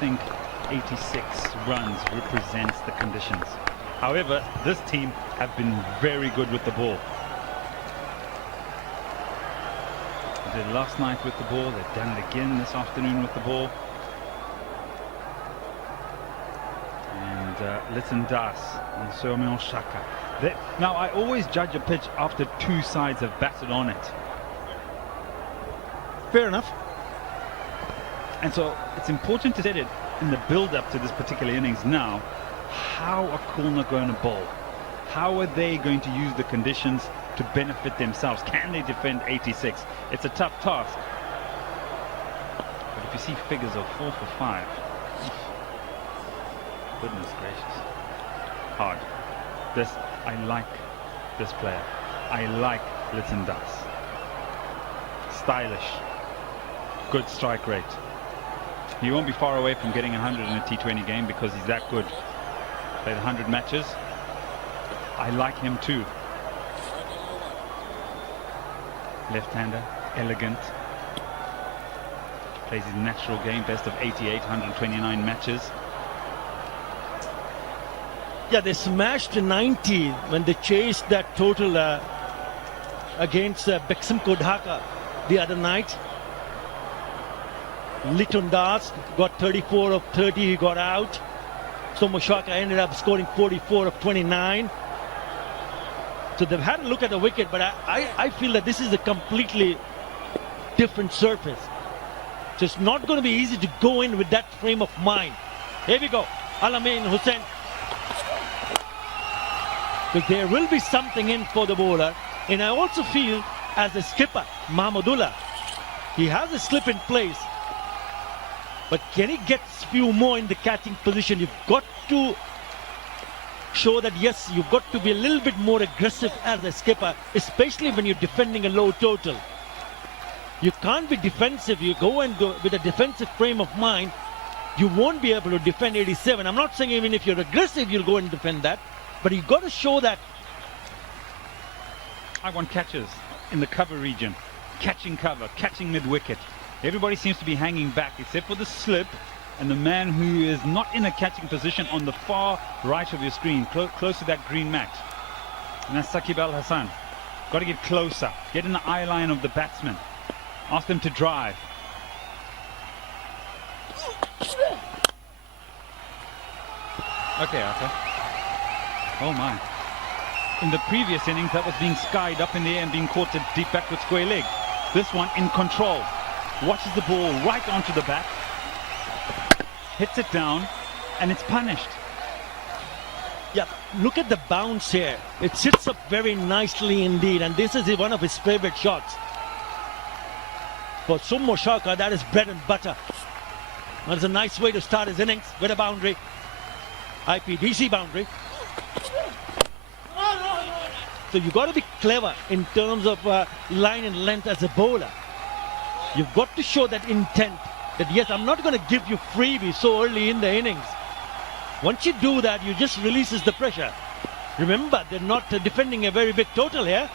think 86 runs represents the conditions. However, this team have been very good with the ball. They did last night with the ball. They've done it again this afternoon with the ball. And Litton Das and Soumya Shaka. Now, I always judge a pitch after two sides have batted on it. Fair enough. And so it's important to set it in the build-up to this particular innings now. How are Khulna going to bowl? How are they going to use the conditions to benefit themselves? Can they defend 86? It's a tough task. But if you see figures of 4 for 5, goodness gracious, hard. I like this player. I like Litton Das. Stylish, good strike rate. He won't be far away from getting 100 in a T20 game because he's that good. Played 100 matches. I like him too. Left-hander, elegant. Plays his natural game, best of 88, 129 matches. Yeah, they smashed 90 when they chased that total against Beximco Dhaka the other night. Litton Das got 34 of 30, he got out. Soumya Shaka ended up scoring 44 of 29. So they've had a look at the wicket, but I feel that this is a completely different surface. So it's not going to be easy to go in with that frame of mind. Here we go, Alamin Hussain. But there will be something in for the bowler. And I also feel, as a skipper, Mahmudullah, he has a slip in place. But can he get a few more in the catching position? You've got to show that, yes, you've got to be a little bit more aggressive as a skipper, especially when you're defending a low total. You can't be defensive. You go and go with a defensive frame of mind, you won't be able to defend 87. I'm not saying even if you're aggressive, you'll go and defend that. But you've got to show that. I want catches in the cover region. Catching cover, catching mid-wicket. Everybody seems to be hanging back except for the slip and the man who is not in a catching position on the far right of your screen, close to that green mat. And that's Saqib Al Hasan. Got to get closer. Get in the eye line of the batsman. Ask them to drive. Okay, Arthur. Oh my. In the previous innings, that was being skied up in the air and being caught to deep back with square leg. This one in control. Watches the ball right onto the bat. Hits it down, and it's punished. Yeah, look at the bounce here. It sits up very nicely indeed, and this is one of his favorite shots. For Soumya Shaka, that is bread and butter. That's a nice way to start his innings with a boundary. IPDC boundary. So you've got to be clever in terms of line and length as a bowler. You've got to show that intent that, yes, I'm not going to give you freebies so early in the innings. Once you do that, you just releases the pressure. Remember, they're not defending a very big total here.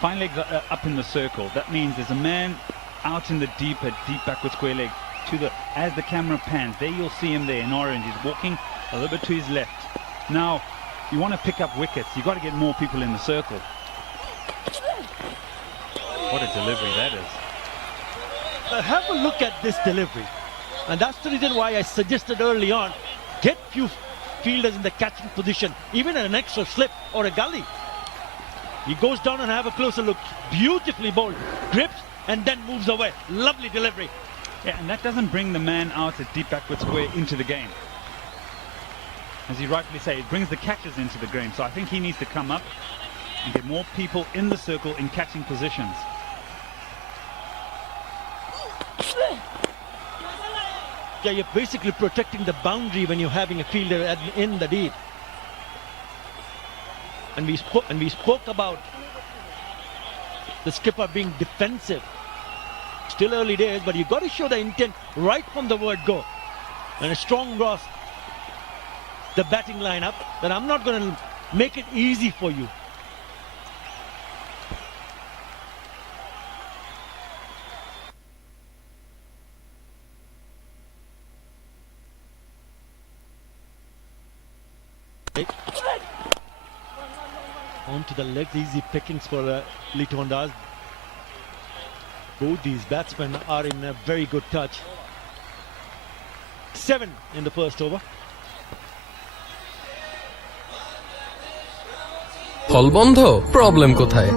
Fine legs up in the circle. That means there's a man out in the deep back with square leg. As the camera pans, there you'll see him there in orange. He's walking a little bit to his left. Now, you want to pick up wickets. You've got to get more people in the circle. What a delivery that is. Have a look at this delivery. And that's the reason why I suggested early on, get few fielders in the catching position, even an extra slip or a gully. He goes down and have a closer look. Beautifully bowled. Grips and then moves away. Lovely delivery. Yeah, and that doesn't bring the man out at deep backward square into the game. As you rightly say, it brings the catchers into the game. So I think he needs to come up and get more people in the circle in catching positions. Yeah, you're basically protecting the boundary when you're having a fielder in the deep. And we spoke about the skipper being defensive. Still early days, but you've got to show the intent right from the word go. And a strong Ross, the batting lineup, that I'm not going to make it easy for you. Onto the legs, easy pickings for Litondas. Both these batsmen are in a very good touch. 7 in the first over. হল বন্ধ, problem কোথায়?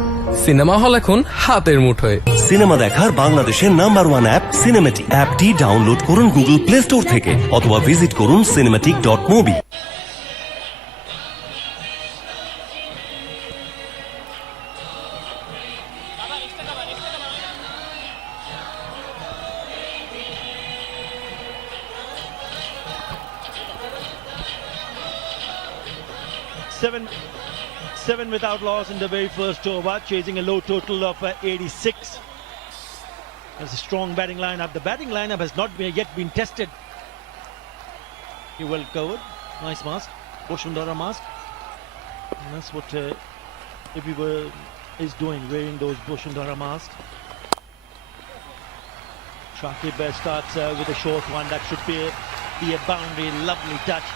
Cinema hall এখন হাতের মুঠোয়। Cinema দেখার বাংলাদেশের number 1 app cinematic. অ্যাপটি download করুন গুগল প্লে স্টোর থেকে অথবা ভিজিট করুন cinematic.mobi। Seven without loss in the very first over, chasing a low total of 86. There's a strong batting lineup. The batting lineup has not yet been tested. You well covered. Nice mask. Boshundara mask. And that's what everyone is doing, wearing those Boshundara masks. Shakib starts with a short one. That should be a boundary. Lovely touch.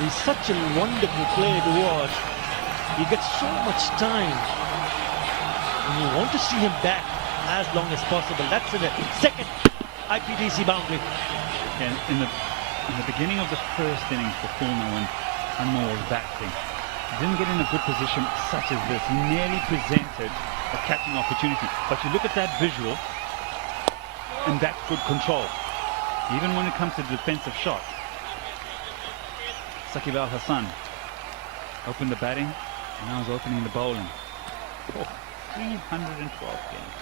He's such a wonderful player to watch. He gets so much time. And you want to see him back as long as possible. That's in the second IPDC boundary. And in the beginning of the first innings for Khulna, when Anwar was batting, he didn't get in a good position such as this. He nearly presented a catching opportunity. But you look at that visual, and that's good control. Even when it comes to defensive shot. Sakib Al Hassan opened the batting, and now he's opening the bowling. 312 games.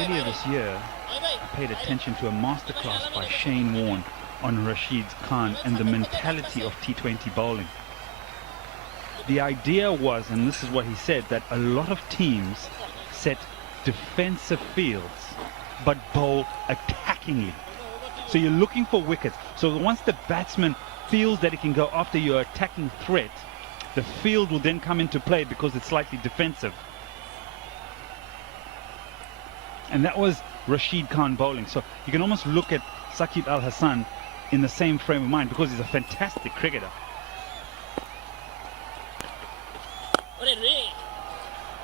Earlier this year, I paid attention to a masterclass by Shane Warne on Rashid Khan and the mentality of T20 bowling. The idea was, and this is what he said, that a lot of teams set defensive fields but bowl attackingly. So you're looking for wickets. So once the batsman feels that he can go after your attacking threat, the field will then come into play because it's slightly defensive. And that was Rashid Khan bowling. So you can almost look at Sakib Al Hassan in the same frame of mind because he's a fantastic cricketer.